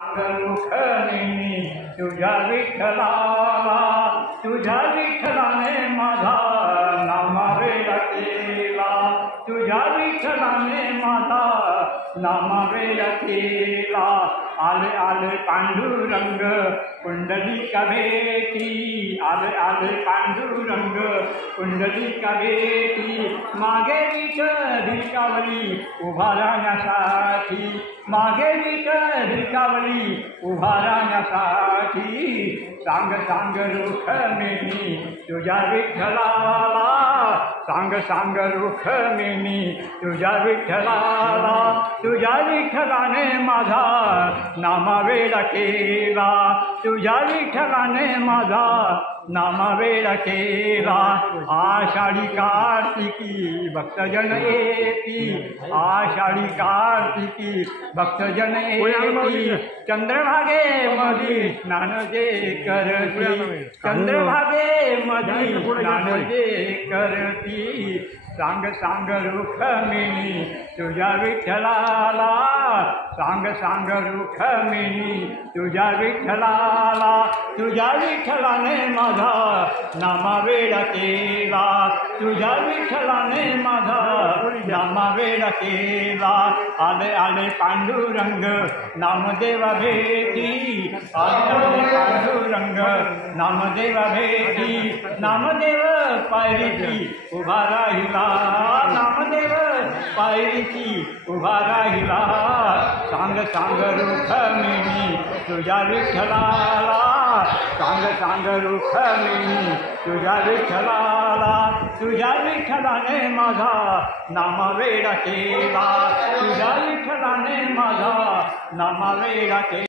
मुखनेनी तुझ्या विठ्ठलाला, तुझ्या विठ्ठलाने माझा नामवेद केला, तुझ्या विठ्ठलाने माझा नामवेद केला। आले आले पांडुरंग पुंडलिक भेटी, आले आले पांडुरंग पुंडलिक भेटी। मागे विठ्ठल भिरकावली उभा राहण्यासाठी, मागे विठ्ठल भिरकावली उभा राहण्यासाठी। सांग सांग रुक्मिणी तुझ्या विठ्ठलाला, सांग सांग रुक्मिणी तुझ्या विठ्ठलाला, तुझ्या विठ्ठलाने माझा नामवेद केला, तुझ्या विठ्ठलाने माझा नामवेद केला। आषाढी कार्तिकी भक्तजन येती, आषाढी कार्तिकी भक्तजन येती। चंद्रभागे मधी स्नान जे करती, चंद्रभागे मधी स्नान जे करती। सांग सांग रुक्मिणी तुझ्या विठ्ठलाला, सांग सांग रुक्मिणी तुझ्या विठ्ठलाला, तुझ्या विठ्ठलाने माझा नामवेद केला, तुझ्या विठ्ठलाने माझा नामवेद केला। आले आले पांडुरंग नामदेव भेटी, आले आले पांडुरंग नामदेव भेटी। नामदेव पायरीची उभा राहिला, नामदेव पायरीची उभा राहिला। सांग सांग रुक्मिणी तुझ्या विठ्ठलाला, सांग सांग रुक्मिणी तुझ्या विठ्ठलाला, तुझ्या विठ्ठलाने माझा नामवेद केला, तुझ्या विठ्ठलाने माझा नामवेद केला।